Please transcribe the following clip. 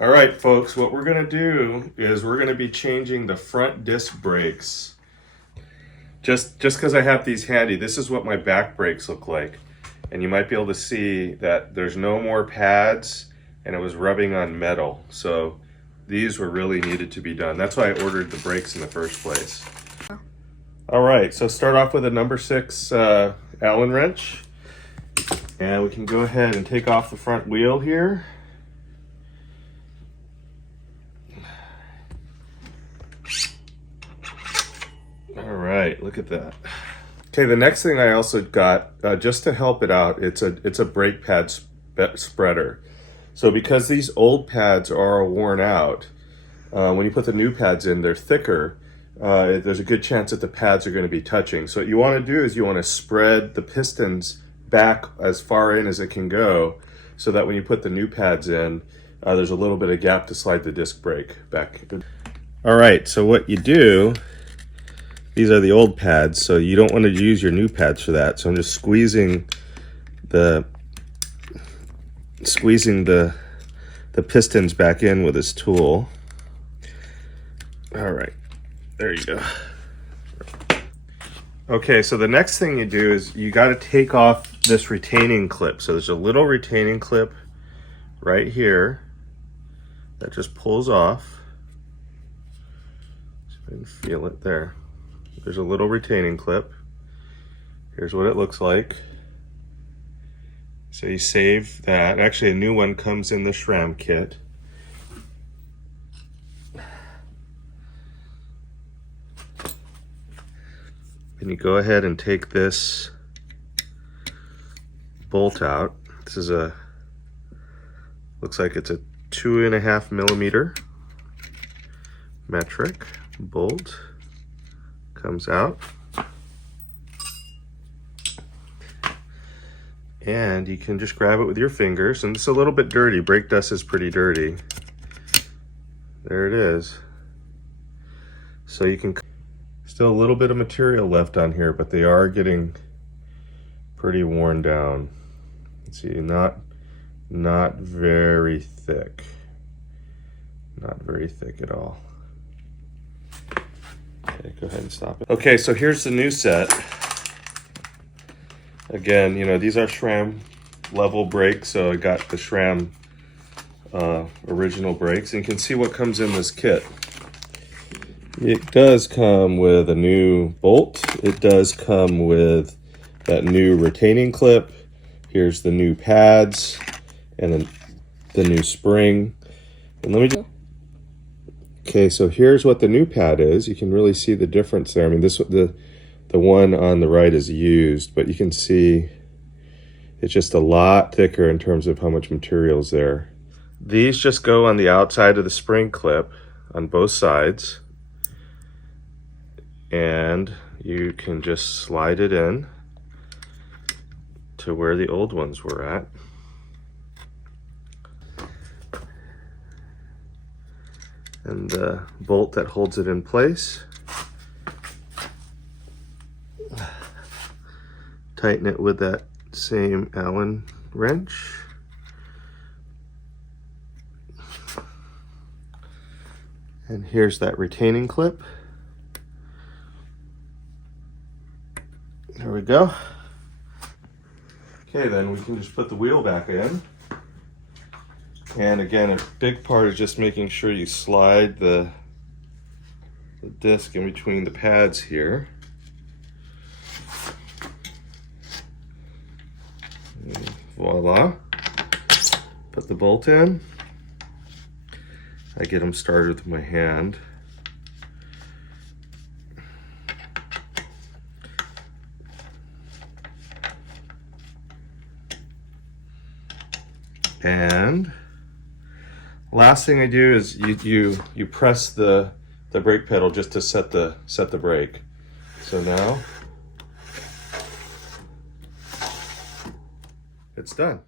All right, folks, what we're gonna do is we're gonna be changing the front disc brakes. Just because I have these handy, this is what my back brakes look like. And you might be able to see that there's no more pads and it was rubbing on metal. So these were really needed to be done. That's why I ordered the brakes in the first place. All right, so start off with a number 6 Allen wrench. And we can go ahead and take off the front wheel here. All right, look at that. Okay, the next thing I also got, just to help it out, it's a brake pad spreader. So because these old pads are worn out, when you put the new pads in, they're thicker. There's a good chance that the pads are going to be touching. So what you want to do is you want to spread the pistons back as far in as it can go, so that when you put the new pads in, there's a little bit of gap to slide the disc brake back. All right, so what you do, these are the old pads, so you don't want to use your new pads for that. So I'm just squeezing the pistons back in with this tool. All right, there you go. Okay, so the next thing you do is you got to take off this retaining clip. So there's a little retaining clip right here that just pulls off. So you can feel it there. There's a little retaining clip. Here's what it looks like. So you save that. Actually, a new one comes in the SRAM kit. And you go ahead and take this bolt out. This is looks like it's a 2.5 millimeter metric bolt. Comes out. And you can just grab it with your fingers, and it's a little bit dirty. Brake dust is pretty dirty. There it is. So you can, still a little bit of material left on here, but they are getting pretty worn down. See, not very thick. Not very thick at all. Okay, go ahead and stop it. Okay, so here's the new set. Again, you know, these are SRAM level brakes, so I got the SRAM original brakes, and you can see what comes in this kit. It does come with a new bolt. It does come with that new retaining clip. Here's the new pads, and then the new spring. And let me just... Okay, so here's what the new pad is. You can really see the difference there. I mean, the one on the right is used, but you can see it's just a lot thicker in terms of how much material is there. These just go on the outside of the spring clip on both sides, and you can just slide it in to where the old ones were at. And the bolt that holds it in place. Tighten it with that same Allen wrench. And here's that retaining clip. There we go. Okay, then we can just put the wheel back in. And again, a big part is just making sure you slide the disc in between the pads here. And voila. Put the bolt in. I get them started with my hand. And last thing I do is you press the brake pedal just to set the brake. So now it's done.